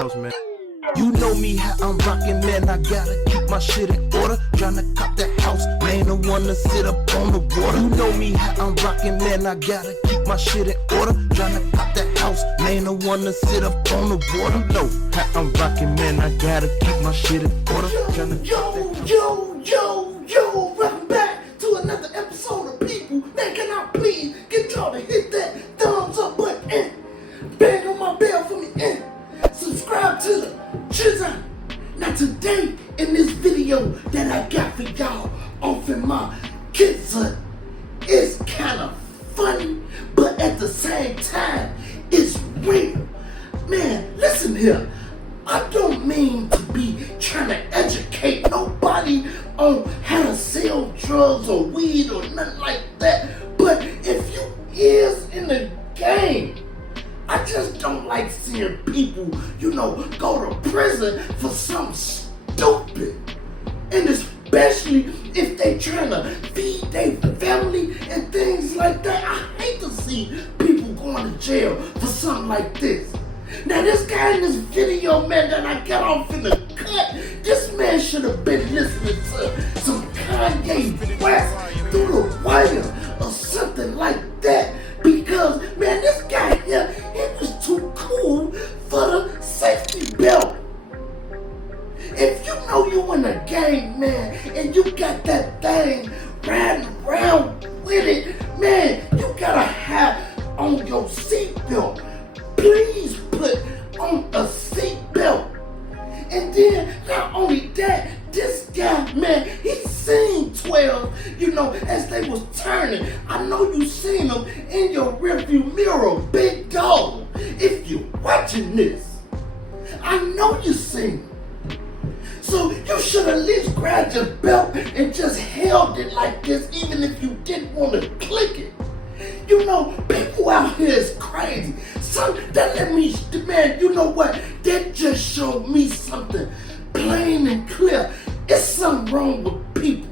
house, man. You know me, how I'm rockin', man. I gotta keep my shit in order. Tryna cop that house, man. The one to sit up on the water. You know me, how I'm rockin', man. I gotta keep my shit in order. Tryna cop that house, man. The one to sit up on the water. You know how I'm rockin', man. I gotta keep my shit in order. Yo, welcome back to another episode of People. Man, can I please get y'all to hit that thumbs up button and bang on my bell for me and subscribe to the channel. Now today, in this video that I got for y'all off in my kids hut, it's kind of funny, but at the same time, it's real. Man, listen here. I don't mean to be trying to educate nobody on how to sell drugs or weed or nothing like that. But if you is in the game, I just don't like seeing people, go to prison for something stupid. And especially if they trying to feed their family and things like that. I hate to see people going to jail for something like this. Now this guy in this video, man, that I got off in the cut, this man should have been listening to some Kanye West through the wire or something like that. Because, man, this guy here, he was too cool for the safety belt. If you know you in a gang, man, and you got that thing riding around with it, man, you gotta have on your seatbelt. Please put on a seatbelt. And then, not only that, this guy, man, he seen 12, as they was turning. I know you seen them in your rearview mirror, big dog. If you watching this, I know you seen them. So you should at least grab your belt and just held it like this, even if you didn't want to click it. People out here is crazy. That let me, man, you know what? That just showed me something plain and clear. It's something wrong with people.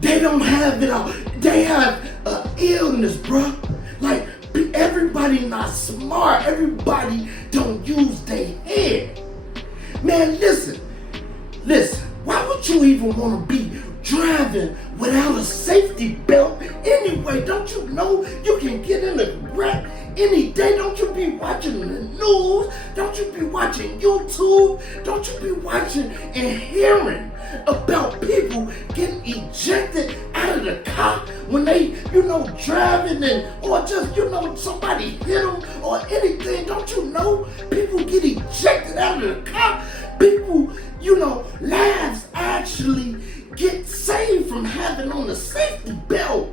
They don't have it all. They have an illness, bro. Like, everybody not smart. Everybody don't use their head. Man, listen. Why would you even want to be driving without a safety belt anyway? Don't you know you can get in a wreck any day? Don't you be watching the news? Don't you be watching YouTube? Don't you be watching and hearing about people getting ejected out of the car when they, driving or just, somebody hit them or anything? Don't you know people get ejected out of the car? People, lives actually get saved from having on a safety belt.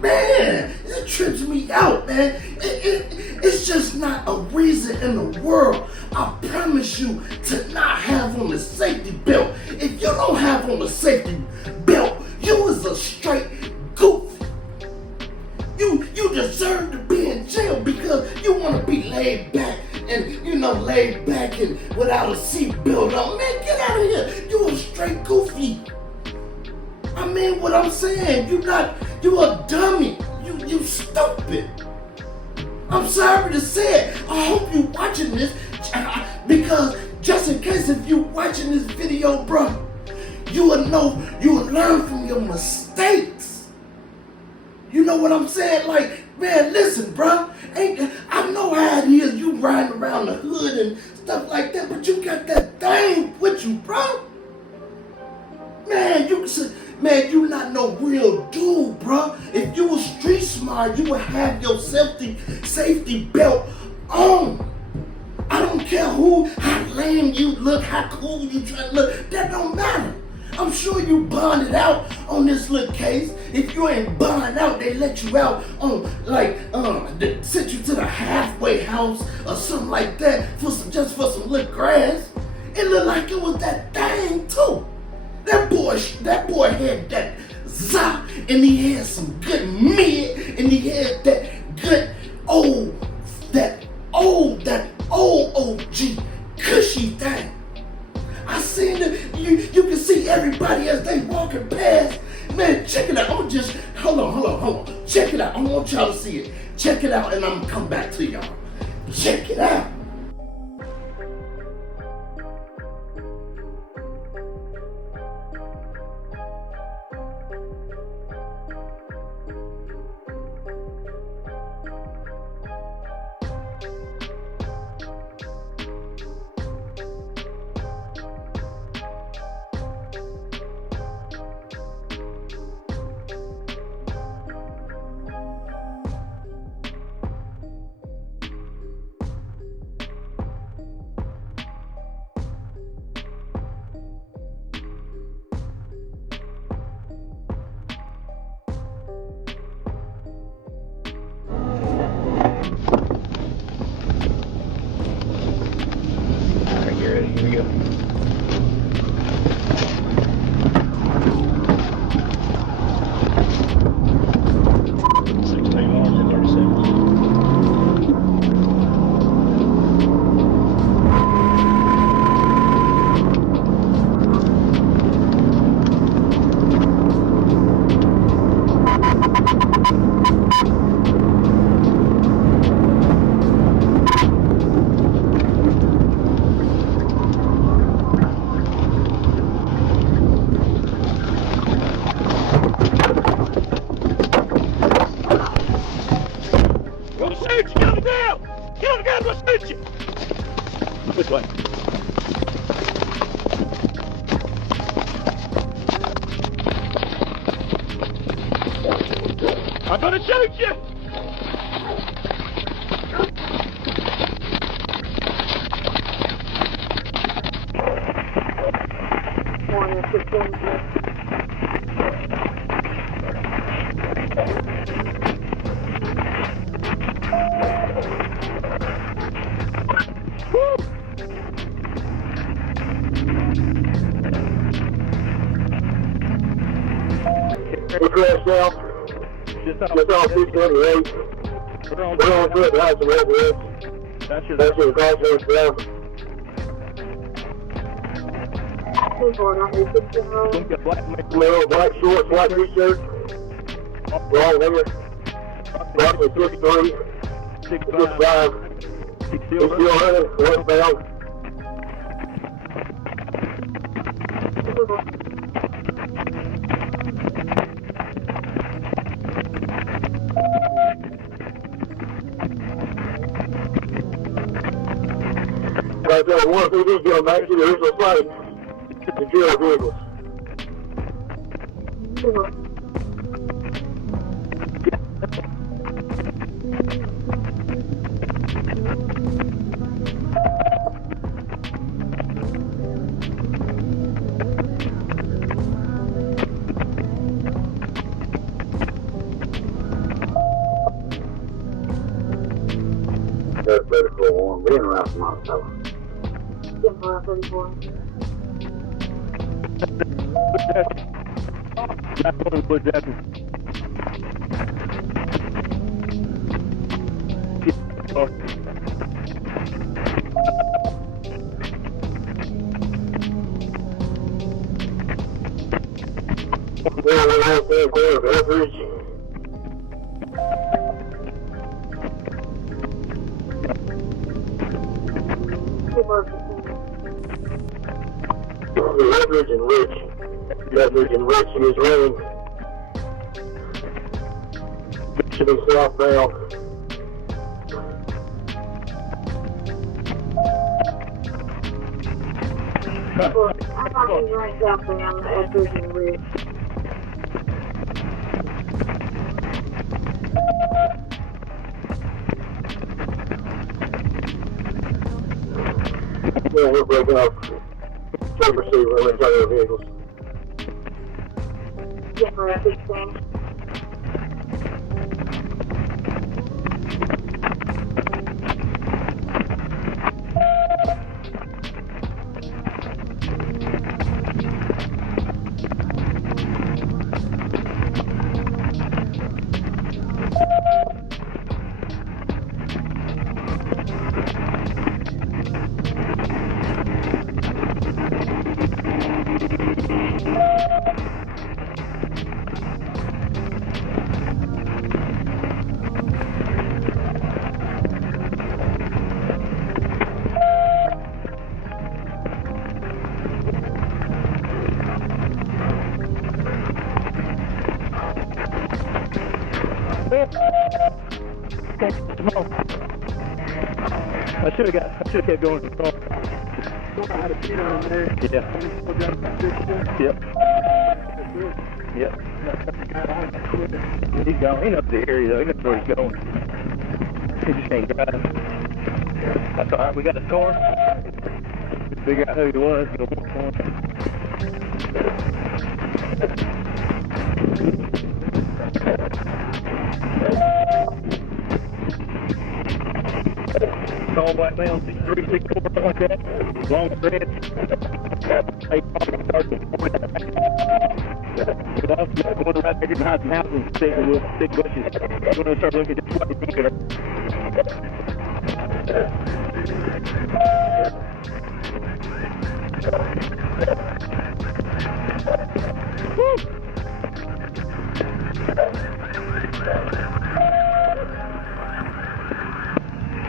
Man, it trips me out, man. It's just not a reason in the world, I promise you, to not have on a safety belt. If you don't have on a safety belt, you is a straight goof. You deserve to be in jail because you want to be laid back and, without a seatbelt on. Man, get out of here. You a straight goofy. I mean what I'm saying. You a dummy. You stupid. I'm sorry to say it. I hope you watching this because just in case if you watching this video, bro, you will learn from your mistakes. You know what I'm saying? Like, man, listen, bro. I know how it is. You riding around the hood and stuff like that, but you got that thing with you, bro. Man, you not no real dude, bro. If you was street smart, you would have your safety belt on. I don't care how lame you look, how cool you try to look. That don't matter. I'm sure you bonded out on this little case. If you ain't bonded out, they let you out on they sent you to the halfway house or something like that just for some little grass. It looked like it was that thing too. That boy had that zop, and he had some good mid, and he had that good old OG cushy thing. I seen it. You can see everybody as they walking past. Man, check it out. Hold on. Check it out. I want y'all to see it. Check it out, and I'm gonna come back to y'all. Check it out. Alright, get ready. Here we go. We'll shoot you! Get on the ground! Get on the ground! We'll shoot you! This way. I'm gonna shoot you! We're crashed out. Just Just off 628. We're on We're on foot behind some redwoods. That's your That's your crossroads down. Don't get black man. Male, black shorts, white t-shirt. Long hair. Roughly 6'3", 6'5". He's He's still running, westbound. Right there, one PD going back to the original site. Secure the vehicles. That's better for one. Being around some other fellow. 34. That's one of the Jackson. Yeah, we're out there for the average. Leverage and Rich. Leverage and Rich is running. Should be southbound. I thought he was right southbound on the Edwards and Ridge. Yeah, we're breaking up. Trying to see where we're inside our vehicles. Denver 16. I should have kept going to the car. Yeah. Yep. Yep. He's gone. He knows the area though. He knows where he's going. He just can't drive. That's all right. We got a score. Just figure out who he was. Go look for him. Tall black male, 6'3", 6'4", something like that. Long thread. Going right there behind some houses, big bushes. I'm going to start looking at what we're looking at. Woo!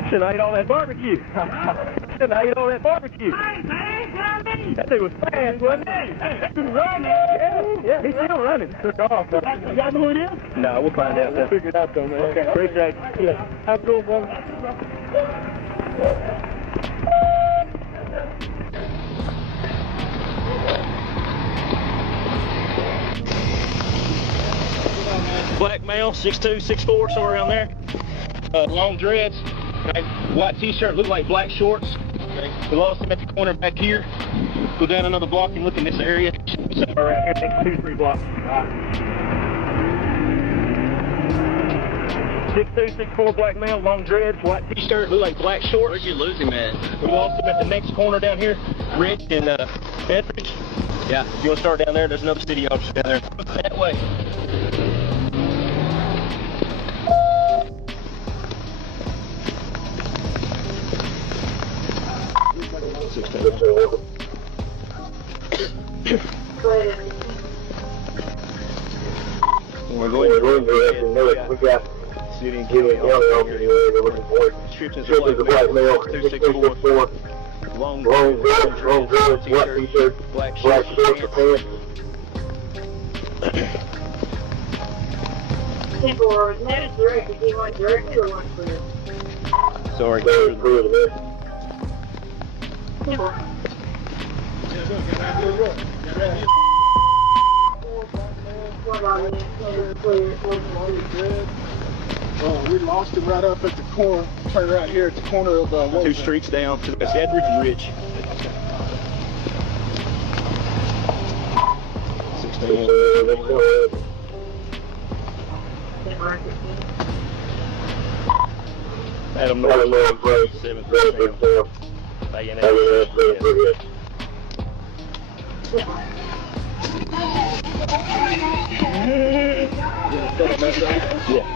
Shouldn't have ate all that barbecue. Shouldn't have ate all that barbecue. That thing was fast, wasn't it? That was running. Yeah, he's still running. Took off. You got who it is? No, we'll find out. We'll figure it out though, man. Okay, appreciate it. Yeah. Have a good one. Black male, 6'2", 6'4", somewhere around there. Long dreads, okay. White t-shirt, look like black shorts. Okay. We lost him at the corner back here. Go down another block and look in this area. Somewhere around here, next 2-3 blocks. 6'2", 6'4", black male, long dreads, white t-shirt, look like black shorts. Where'd you lose him at? We lost him at the next corner down here, Rich and Edridge. Yeah. If you want to start down there, there's another city officer down there. That way. We're going to we got city and county looking for descriptions of black male, 264, long dress, white t-shirt, black shorts or pants. People were headed direct. If you went directly or went clear. Sorry. People. We lost him right up at the corner. Turn right here at the corner of 2 streets down. That's Edridge and Rich. 16. Adam North, 7th. Yeah.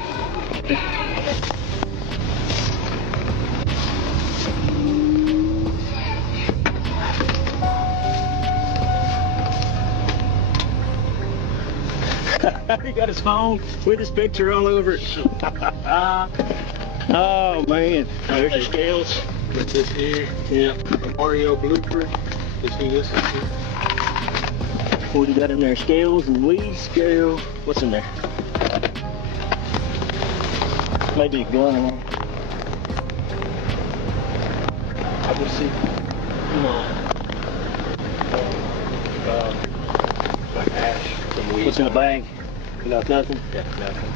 He got his phone with his picture all over it. Oh man, there's your scales. What's this here? Yeah. Mario blueprint. You see this? What you got in there? Scales and weed scale. What's in there? Maybe a gun. I will see. No. Like ash, some weed. What's in the bag? You got nothing? Yeah, nothing.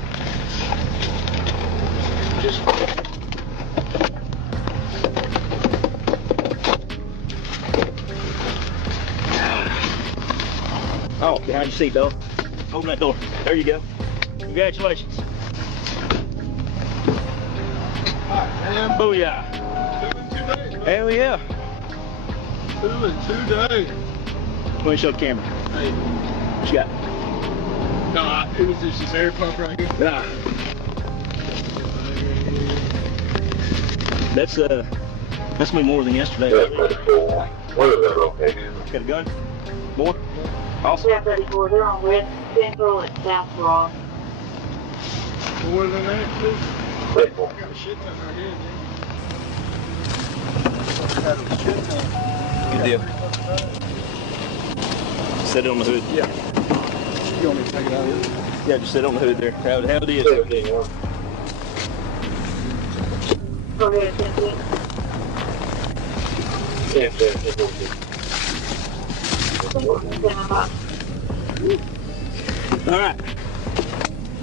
Just. Oh, behind your seat, Bill. Open that door. There you go. Congratulations. Booyah. 2 days. Hell yeah. 2 days. Let me show the camera. Hey. What you got? Nah, it was just this air pump right here. Ah. That's me more than yesterday. What is that location? Got a gun? More? Awesome. Yeah, 34. They're on Red Central and South Rock. More than that, too. Faithful. Got a shit ton right here, Got a shit ton. Good deal. Set it on the hood. Yeah. You want me to take it out of here? Yeah, just sit on the hood there. How it is. Go ahead, 10 feet. All right.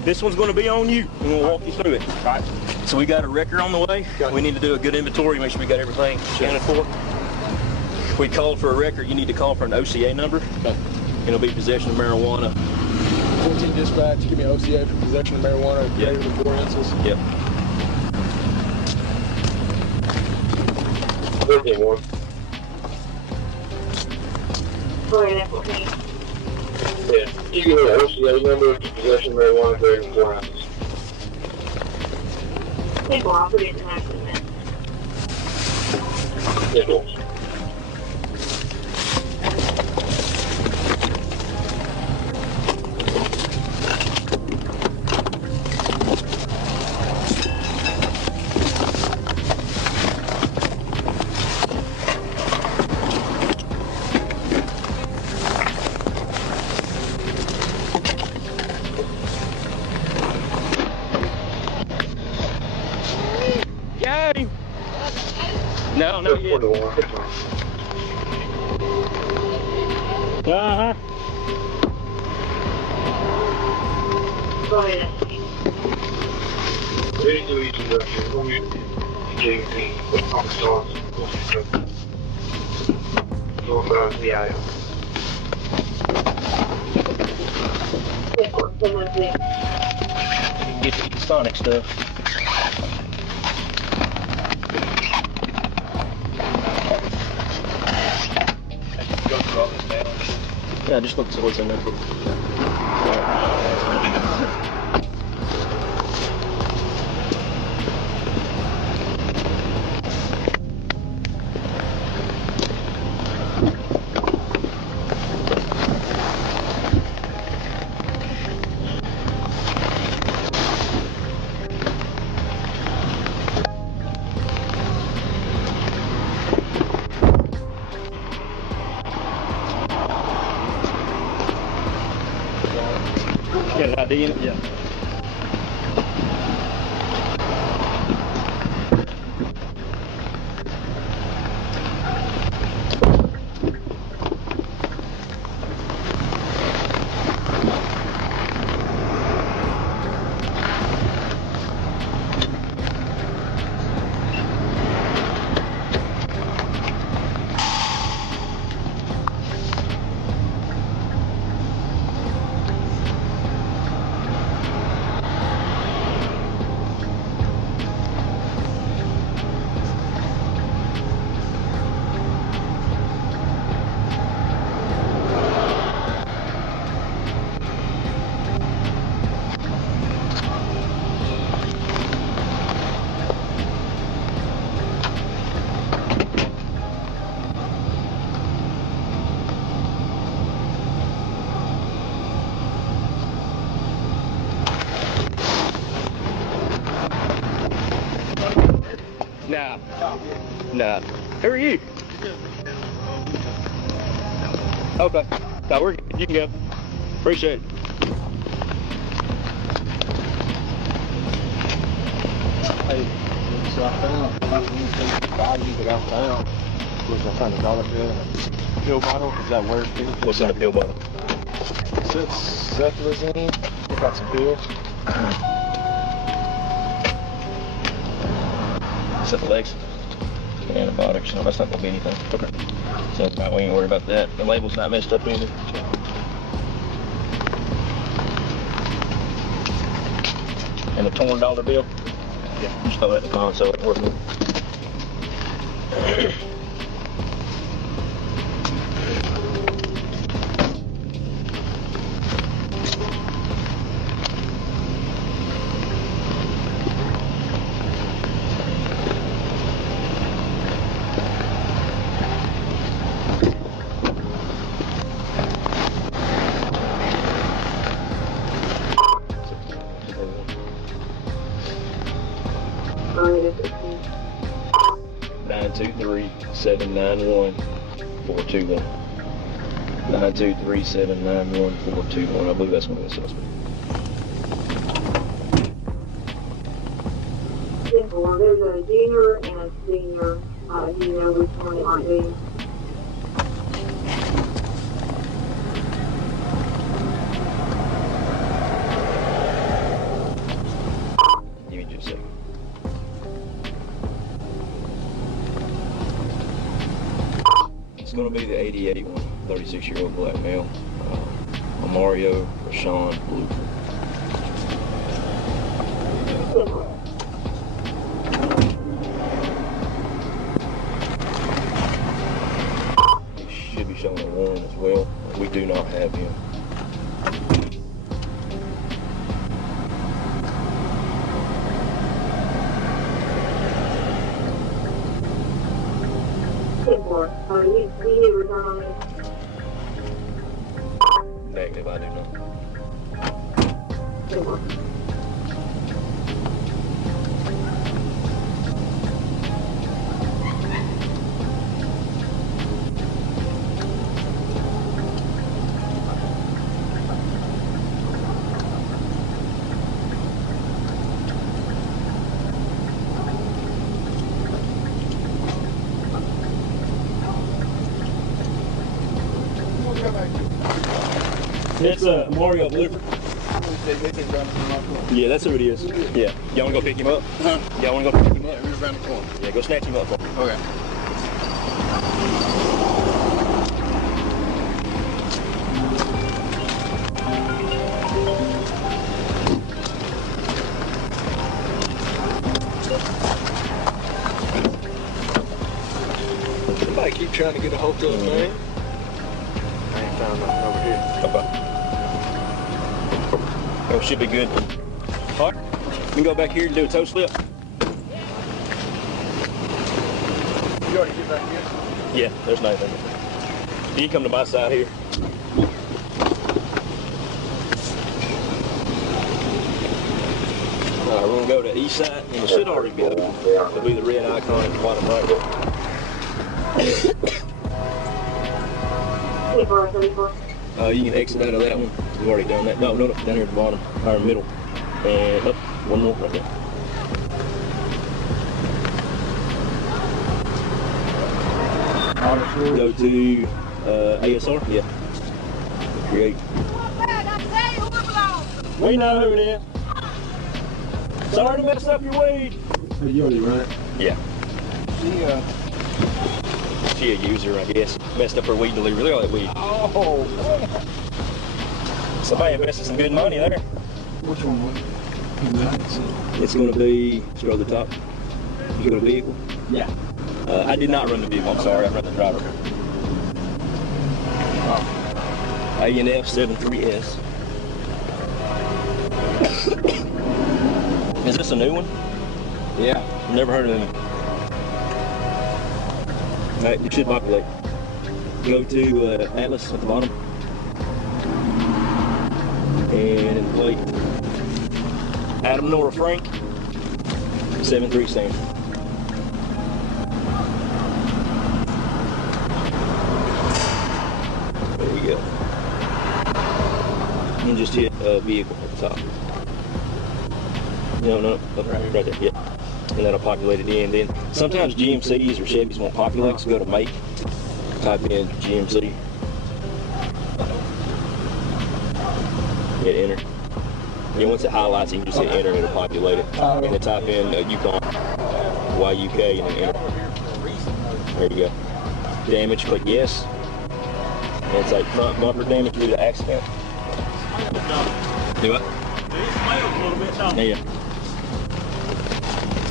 This one's going to be on you. I'm going to walk you through it. All right. So we got a wrecker on the way. We need to do a good inventory, make sure we got everything accounted for. If we called for a record, you need to call for an OCA number. Okay. It'll be possession of marijuana. 14 dispatch, give me OCA for possession of marijuana greater than 4 ounces. Yep. 13-1. Go ahead, 14. Yeah, you can have an OCA number for possession of marijuana greater than 4 ounces. People, I'll put it in accident. Yeah, cool. Got him. No, not yet. 21. Uh-huh. Go ahead. Ready to eat the JV on the stars. Yeah. Get the Sonic stuff. Yeah, just look to see what's in there. Got an ID in it? Yeah. Nah. Nah. Who are you? Okay. Nah, we're good. You can go. Appreciate it. Hey, so I found, I found a dollar bill and a pill bottle. Is that where it is? What's in the pill bottle? It says Cetrazine. It got some pills. Syphilis. Antibiotics. No, that's not gonna be anything. Okay. So we ain't worried about that. The label's not messed up either. And the torn dollar bill? Yeah. Just throw that in the console. It's worth it. Go ahead, 15. 923-791-421. 923-791-421. I believe that's one of the suspects. Simple. There's a junior and a senior Do you know which one it might be? Give me just a second. It's going to be the 88 one, 36-year-old black male, Mario Rashawn Blue. He should be showing a warrant as well. We do not have him. We need return on this. Negative, I do not. It's Mario Blooper. Yeah, that's who it is. Yeah. Y'all wanna go pick him up? Huh? Y'all wanna go pick him up? Yeah, we're around the corner. Yeah, go snatch him up for me. Okay. Somebody keep trying to get a hold of him, man. I ain't found nothing over here. Okay. Oh, should be good. All right. You can go back here and do a toe slip. You already get back here? Yeah, there's nothing. You can come to my side here. All right, we're gonna go to the east side, and it should already be open. It'll be the red icon at the bottom right there. 34, 34. You can exit out of that one. We've already done that. No, down here at the bottom, or middle, and up one more right there. Go to ASR. Yeah. Create. We know who it is. Sorry to mess up your weed. You already run it? Yeah. She a user, I guess. Messed up her weed delivery. Look at all that weed. Oh, Somebody invested some good money there. which one was it? It's going to be, scroll to the top. You got a vehicle? Yeah. I did not run the vehicle, I'm sorry. I run the driver. A&F 73S. Is this a new one? Yeah. Never heard of them. Alright, you should populate. Go to Atlas at the bottom. And plate. Adam Nora Frank. 737. There we go. And just hit vehicle at the top. No, up right there, yeah. And that'll populate it in. Then sometimes GMCs or Chevys won't populate, so go to make, type in GMC, hit enter. And once it highlights, you can just hit enter and it'll populate it. And then type in Yukon, Y-U-K, and then enter. There you go. Damage, click yes. And it's like front bumper damage due to accident. Do it. Yeah.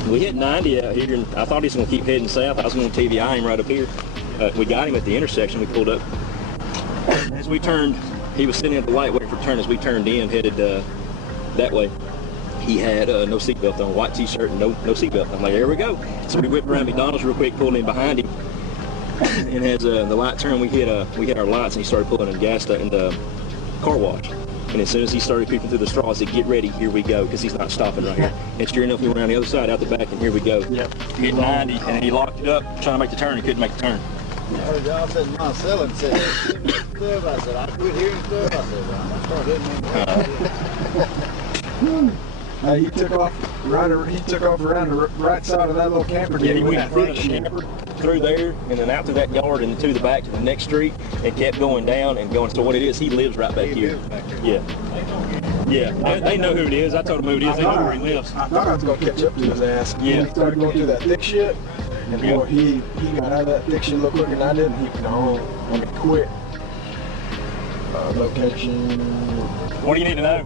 We hit 90 out here, and I thought he was going to keep heading south. I was going to TVI him right up here. We got him at the intersection. We pulled up. As we turned, he was sitting at the light waiting for a turn. As we turned in, headed that way, he had no seatbelt on, white t-shirt and no seatbelt. I'm like, there we go. So we whipped around McDonald's real quick, pulled in behind him, and as the light turned, we hit our lights, and he started pulling in gas in the car wash. And as soon as he started peeking through the straw, I said, get ready, here we go, because he's not stopping right here. And sure enough, we went around the other side, out the back, and here we go. Yep. Hit 90, and then he locked it up, trying to make the turn, he couldn't make the turn. I heard y'all said my selling said, give me stuff. I said, I quit hearing stuff. I said, well, I'm going to start hitting me. He took off around the right side of that little camper. Yeah, he went in front of the camper, through there, and then out through that yard and to the back to the next street, and kept going down and going. So what it is, he lives right back here. Yeah. Yeah, they know who it is. I told them who it is. They know where he lives. I thought I was gonna catch up to his ass. Yeah. He started going through that thick shit, and boy, he got out of that thick shit a little quicker than I did. And he gone on it quick. Location. What do you need to know?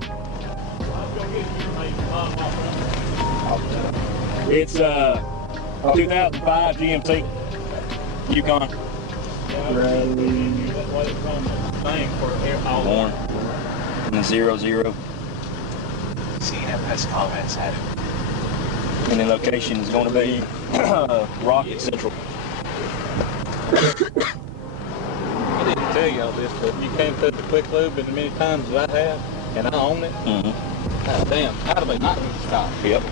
It's 2005 GMC Yukon. Born in the 00. CFS comments had it. And the location is going to be Rocket Central. I didn't tell y'all this, but you came through the quick lube as many times as I have, and I own it. God damn, how do they not need to stop? Yep.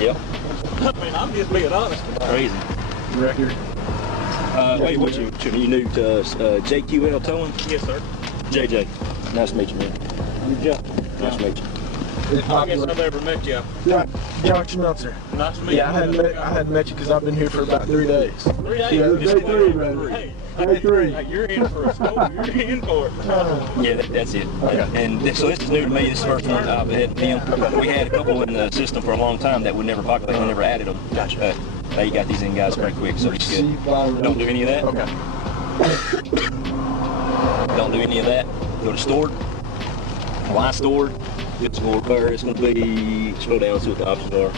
Yep. I mean, I'm just being honest about it. Crazy. Record. Wait, what you new to JQL Towing? Yes, sir. JJ. Nice to meet you, man. Nice to meet you. I guess I've ever met you. Yeah, John Schmelzer. Nice to meet Yeah, I hadn't met you because I've been here for about 3 days. 3 days? Yeah, Just day 3, brother. Hey, Day 3. hey, you're in for a score. You're in for it. Yeah, that's it. And so this is new to me. This is the first one I've had with him. We had a couple in the system for a long time that would never populate. We never added them. Gotcha. They got these in guys pretty quick, so it's good. Don't do any of that. Okay. Don't do any of that. Go to stored. Why stored? Good score car. It's going to be, scroll down and see what the options are.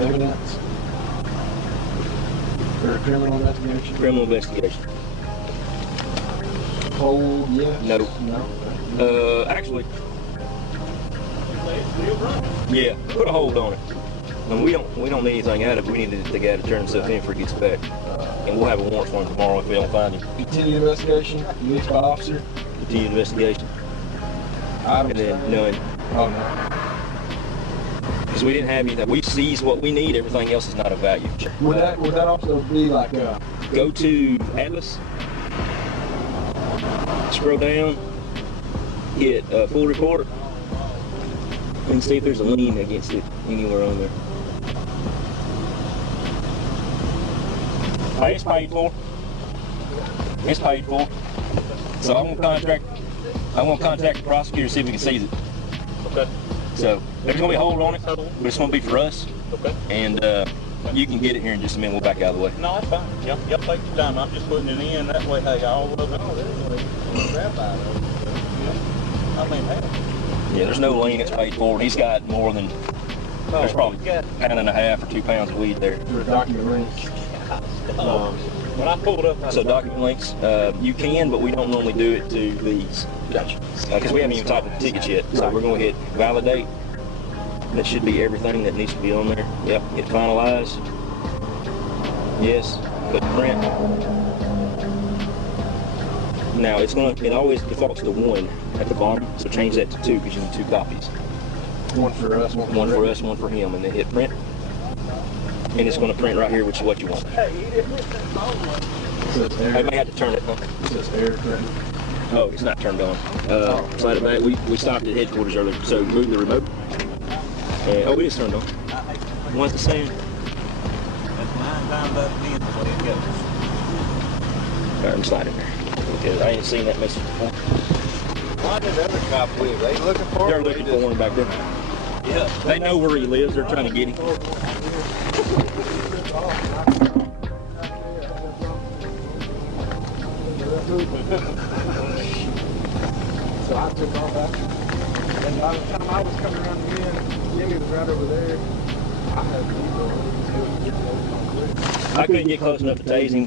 Evidence. Or criminal investigation. Criminal investigation. Hold, yes. No. No. Actually, yeah, put a hold on it. And we don't need anything out of it. We need the guy to turn himself in before he gets back. And we'll have a warrant for him tomorrow if we don't find him. Continued investigation. Released by officer. Continued investigation. Items. And then none. Oh no. Because we didn't have anything. We've seized what we need. Everything else is not of value. Would that also be like Go to Atlas. Scroll down. Hit full report. And see if there's a lien against it anywhere on there. Hey, it's paid for. It's paid for. So I'm gonna contact the prosecutor to see if we can seize it. Okay. So there's gonna be a hold on it, but it's gonna be for us. Okay. And you can get it here in just a minute. We'll back out of the way. No, it's fine. Y'all take your time. I'm just putting it in. That way, hey, all of it. I mean, hey. Yeah, there's no lien. It's paid for. He's got more than. There's probably a pound and a half or 2 pounds of weed there. for document links? When I pulled up, So document links, you can, but we don't normally do it to these. Gotcha. Because we haven't even typed the tickets yet. So we're going to hit validate. That should be everything that needs to be on there. Yep. Hit finalize. Yes. Click print. Now it always defaults to 1 at the bottom. So change that to 2 because you need 2 copies. One for us, one One for us, one for him, and then hit print. And it's going to print right here, which is what you want. It says I air. may have to turn it. It says air print. Oh, it's not turned on. Slide it back. We stopped at headquarters earlier, so move the remote. And, oh, it is turned on. What's the saying? that's 9 times out of 10 is what it goes. All right, I'm sliding there. Because I ain't seen that message before. Why did the other cop leave? They looking for They're looking for one back there. Yeah. They know where he lives. They're trying to get him. So I took off after. And by the time I was coming around the end, Jimmy was right over there. I had I couldn't get close enough to tase him.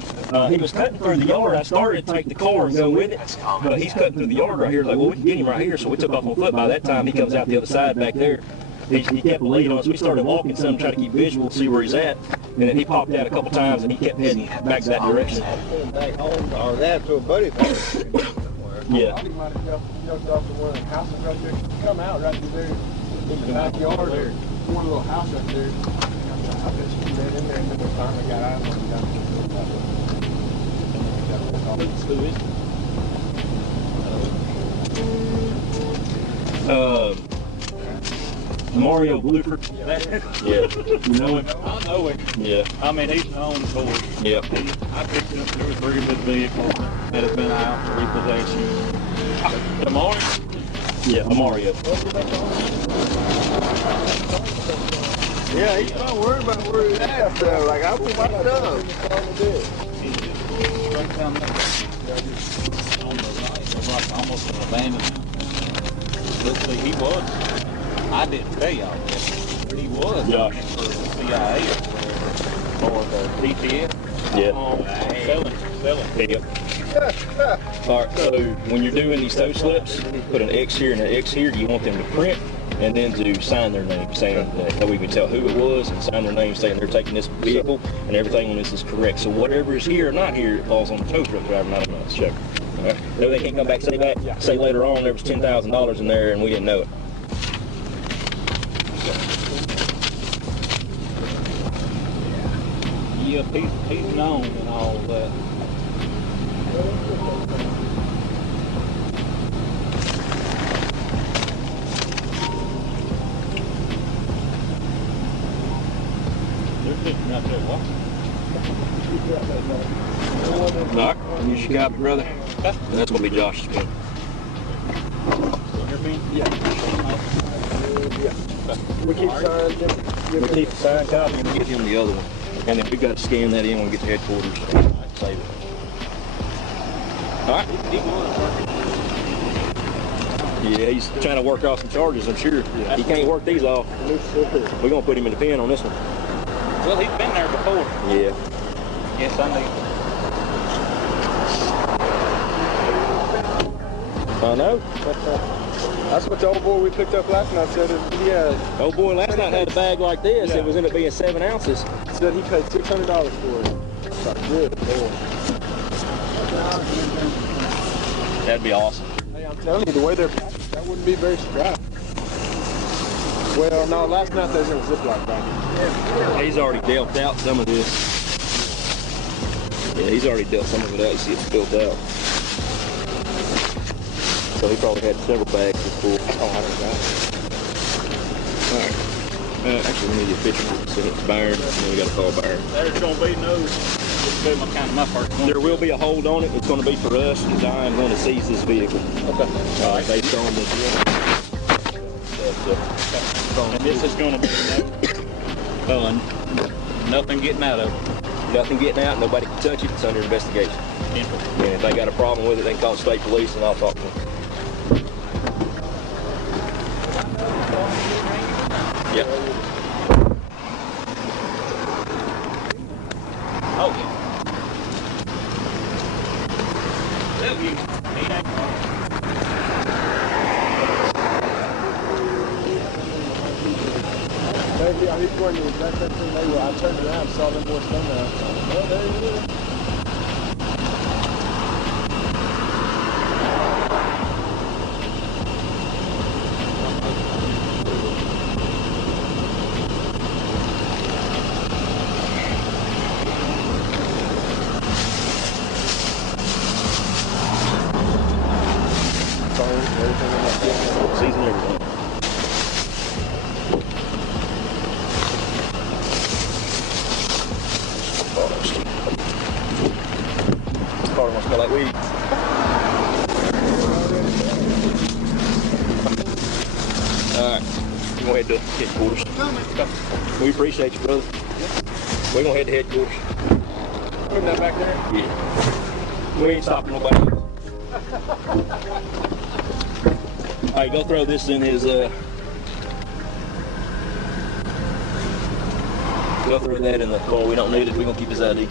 He was cutting through the yard. I started to take the car and go with it. But he's cutting through the yard right here. Like, well, we can get him right here. So we took off on foot. By that time, he comes out the other side back there. He kept the lead on us. We started walking some, trying to keep visual, see where he's at. And then he popped out a couple times and he kept heading back to that direction. Back home, or that to a buddy somewhere. Yeah. He might have jumped off to one of the houses right there. Come out right through there in the backyard there. One little house right there. I bet you can get in there and then they finally got out and got Mario Blooper. Yeah. You know him? I know him. Yeah. I mean, he's known for it. Yeah. I picked up 2 or 3 of his vehicles that have been out for repossession. The Mario? Yeah, Mario. Yeah, he's not worried about where he's at, so, like, I want my stuff. Right down there. Almost an abandonment. Let's see, he was. I didn't tell y'all this, but he was Josh. for the CIA or the PTS. Yeah. Selling. Yeah. All right, so when you're doing these tow slips, put an X here and an X here. You want them to print and then to sign their name, saying that we can tell who it was, and sign their name saying they're taking this vehicle and everything on this is correct. So whatever is here or not here, it falls on the tow truck driver, not on us. Check. All right. No, they can't come back say later on there was $10,000 in there and we didn't know it. Yeah, he's known and all that. They're sitting out there watching. All right, you should copy, brother. And that's going to be Josh's pen. We keep signing. We keep the signed copy and give him the other one. And then we got to scan that in when we get to headquarters. Save it. All right. Yeah, he's trying to work off some charges, I'm sure. Yeah. He can't work these off. We're going to put him in the pen on this one. Well, he's been there before. Yeah. Yes, I knew. I know. That's what the old boy we picked up last night said. Yeah. Old boy last night had a bag like this. Yeah. It was ended up being 7 ounces. Said he paid $600 for it. That's good, boy. That'd be awesome. Hey, I'm telling you, the way they're packaged, that wouldn't be very strapped. Well, no, last night they was in a Ziploc bag. He's already dealt out some of this. Yeah, he's already dealt some of it out. You see it's built out. So he probably had several bags full. Oh, I forgot. All right. Actually, we need a picture. So it's Byron, and then we got to call Byron. There's going to be no, it's be my kind of my first one. There will be a hold on it. It's going to be for us, because I am going to seize this vehicle. Okay. All right, based on this. And this is going to be nothing getting out of it. Nothing getting out. Nobody can touch it. It's under investigation. And if they got a problem with it, they can call state police, and I'll talk to them. Yep. Oh, yeah. Maybe I was going to the exact same thing they were. I turned around and saw them boys come there. Well, there it is. Season everything. This car don't smell like weed. Alright, we're going to head to headquarters. We appreciate you, brother. We're going to head to headquarters. Putting that back there? Yeah. We ain't stopping nobody. Alright, go throw this in his, go throw that in the car. We don't need it. We're going to keep his ID.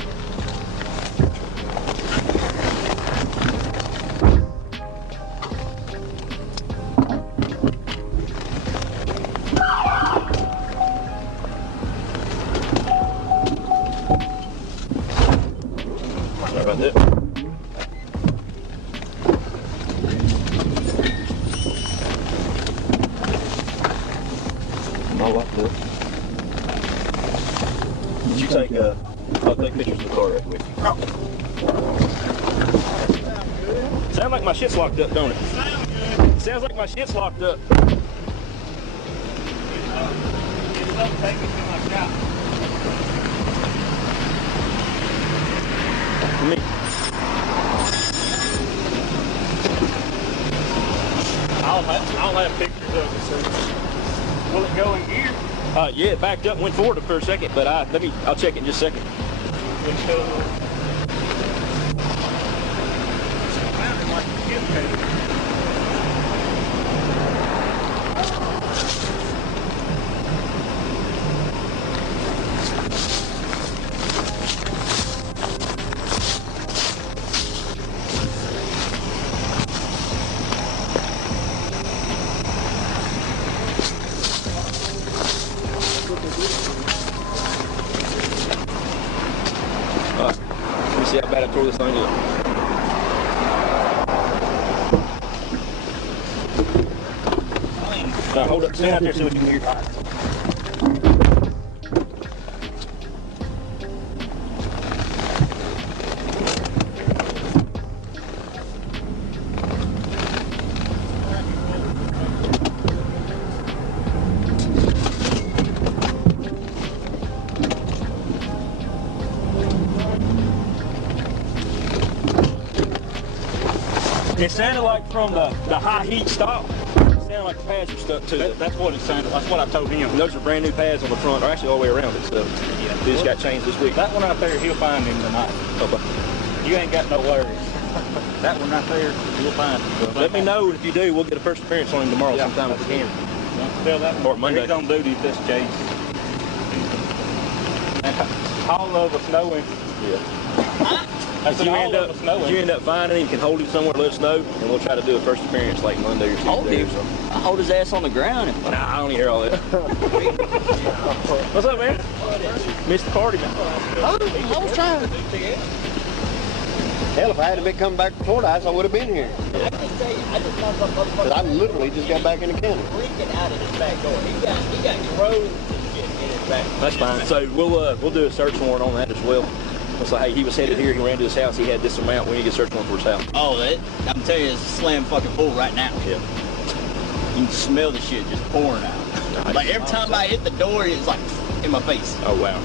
Sorry about that. Did you take I'll take pictures of the car right quick. Sounds like my shit's locked up, don't it? Sounds like my shit's locked up. Take me to my shop. Me. I'll have pictures of it, so will it go in gear? Yeah, it backed up and went forward for a second, but I'll check it in just a second. Sounded like a kid cage. Let me see how bad I tore this thing up. Now hold up, stand out there so we can hear. It sounded like from the high heat stop. It sounded like the pads were stuck to it. That's what it sounded. That's what I told him. And those are brand new pads on the front, or actually all the way around it. So they just got changed this week. That one out there, he'll find him tonight. Okay. You ain't got no worries. That one right there, you'll find him. Let me know if you do. We'll get a first appearance on him tomorrow sometime if we can. Don't tell that one. Or Monday. He's on duty this chase. And all of us know him. Yeah. That's If you, all of us know if you him. end up finding him, you can hold him somewhere, let us know, and we'll try to do a first appearance like Monday or Hold Tuesday or him. something. I hold his ass on the ground. And Nah, I don't hear all that. What's up, man? Missed the party, man. I was trying. Hell, if I had been coming back to Fordyce, I would have been here. I just tell you, I just found some Because motherfucker I literally just got back in the county. freaking out at his back door. He got crows and shit in his back. That's fine. So we'll do a search warrant on that as well. It's like, hey, he was headed here, he ran to his house, he had this amount, we need to get a search warrant for his house. Oh, I'm telling you, it's slam fucking full right now. Yeah. You can smell the shit just pouring out. Nice. Like every time I hit the door, it's like in my face. Oh, wow.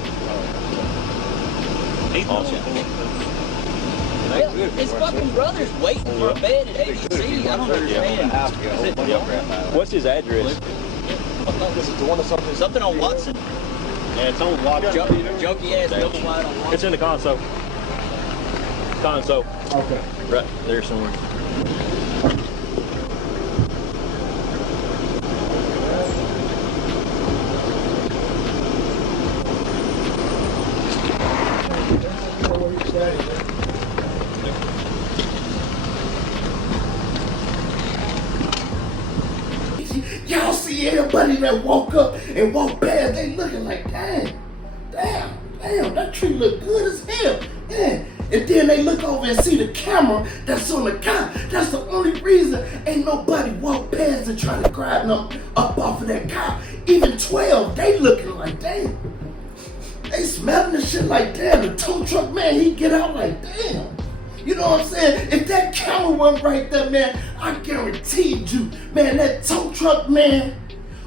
He's Awesome. Well, his fucking brother's waiting for a bed at ABC. I don't understand. What's his address? This is the one or something. Something on Watson. Yeah, it's on Watson. Junky ass double wide on Watson. It's in the console. Console. Okay. Right there somewhere. Y'all see everybody that walk up and walk past, they looking like, damn, that tree look good as hell, man. And then they look over and see the camera that's on the car. That's the only reason ain't nobody walk past and try to grab them up off of that car. Even 12, they looking like, damn. They smelling the shit like, damn, the tow truck man, he get out like, damn. You know what I'm saying? If that camera wasn't right there, man, I guaranteed you, man, that tow truck man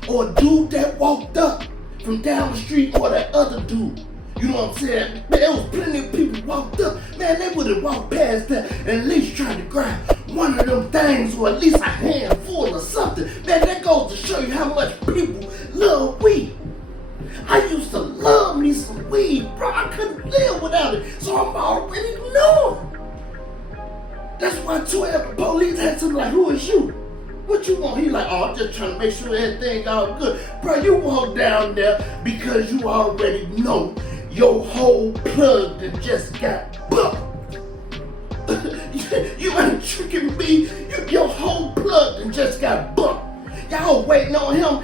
or dude that walked up from down the street or that other dude, you know what I'm saying? Man, there was plenty of people walked up, man, they would have walked past that and at least tried to grab one of them things or at least a handful or something. Man, that goes to show you how much people love weed. I used to love me some weed, bro. I couldn't live without it, so I'm already knowing. That's why 12 police had to like, who is you? What you want? He like, oh, I'm just trying to make sure everything all good. Bro, you walk down there because you already know your whole plug that just got bumped. You ain't tricking me. Your whole plug that just got bumped. Y'all waiting on him.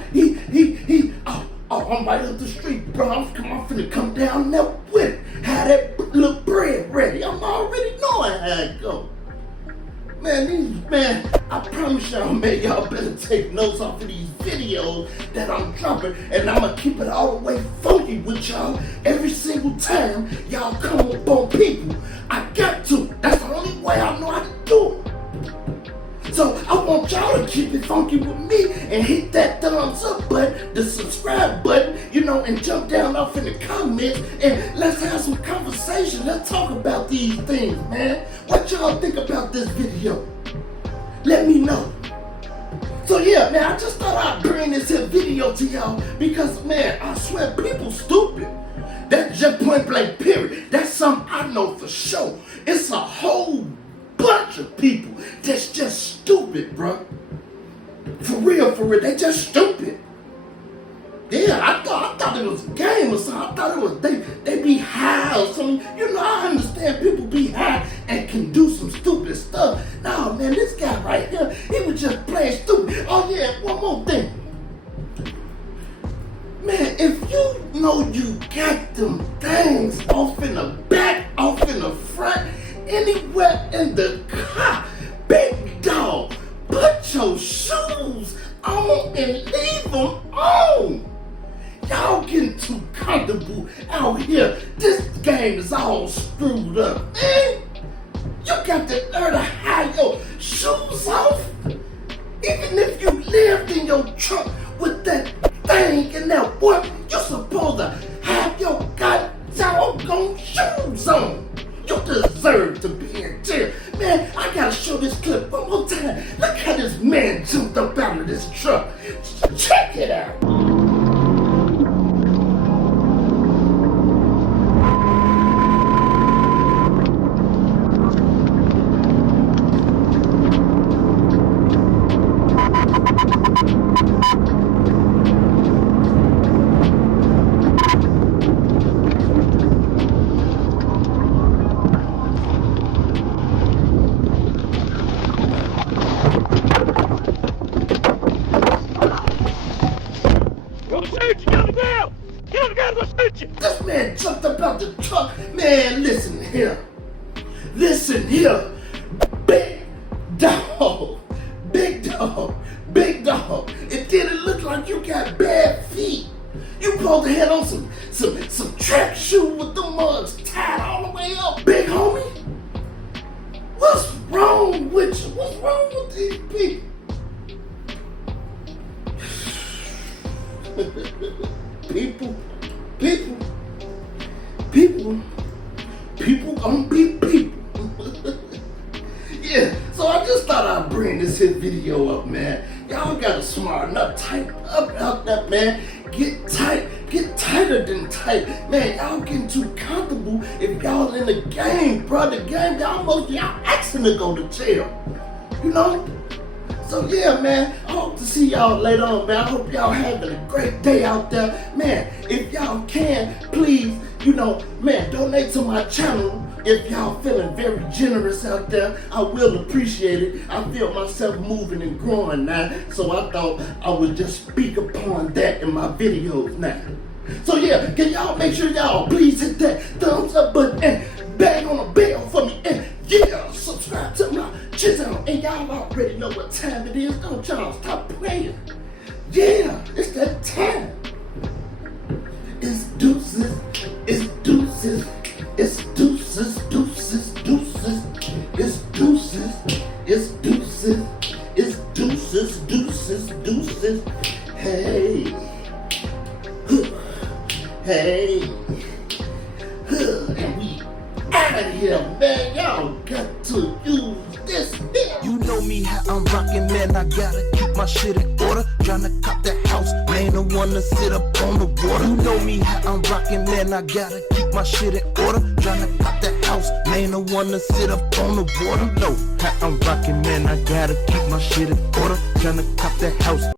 I'm right up the street, bro. I'm finna come down there with it. Have that little bread ready. I'm already knowing how it go. Man, I promise y'all, man, y'all better take notes off of these videos that I'm dropping, and I'ma keep it all the way funky with y'all every single time y'all come up on people. I got to. That's the only way I know how to do it. So I want y'all to keep it funky with me and hit that thumbs up button, the subscribe button, you know, and jump down off in the comments and let's have some conversation. Let's talk about these things, man. What y'all think about this video? Let me know. So yeah, man, I just thought I'd bring this here video to y'all because, man, I swear people stupid. That's just point blank period. That's something I know for sure. It's a whole bunch of people that's just stupid, bro. For real, they just stupid. Yeah, I thought it was a game or something. I thought it was they be high or something. You know, I understand people be high and can do some stupid stuff. No, man, this guy right here, he was just playing stupid. Oh yeah, one more thing. Man, if you know you got them things off in the back, off in the front, anywhere in the car, big dog, put your shoes on and leave them on. Y'all getting too comfortable out here. This game is all screwed up, man. You got the nerve to hide your shoes off? Even if you lived in your truck with that thing in there, boy, you're supposed to have your goddamn shoes on. You deserve to be in jail. Man, I gotta show this clip one more time. Look how this man jumped up out of this truck. Check it out. This man jumped up out the truck. Man, listen here. Listen here. Big dog. Big dog. Big dog. It didn't look like you got bad feet. You supposed to have on some track shoes with the mugs tied all the way up. Big homie. What's wrong with you? What's wrong with these people? People gonna be people. Yeah, so I just thought I'd bring this here video up, man. Y'all gotta smarten up, tighten up out there, man. Get tighter than tight. Man, y'all getting too comfortable if y'all in the game, bro. The game, y'all asking to go to jail. You know? So yeah, man, I hope to see y'all later on, man. I hope y'all having a great day out there. Man, if y'all can, please, you know, man, donate to my channel. If y'all feeling very generous out there, I will appreciate it. I feel myself moving and growing now, so I thought I would just speak upon that in my videos now. So yeah, can y'all make sure y'all please hit that thumbs up button and bang on the bell for me, and yeah, subscribe to my channel. And y'all already know what time it is. Don't y'all stop playing. Yeah, it's that time. It's deuces. It's deuces. It's deuces. Deuces. Deuces. It's deuces. It's deuces. It's deuces. Deuces. Deuces. Hey. Hey. And we out of here, man. Y'all got to use this here. You know me, how I'm rockin', man. I gotta keep my shit in order. Tryna cop that house, man. The one to sit up on the water. You know me, how I'm rockin', man. I gotta keep my shit in order. Tryna cop that house, man. The one to sit up on the water. You know how I'm rockin', man. I gotta keep my shit in order. Tryna cop that house.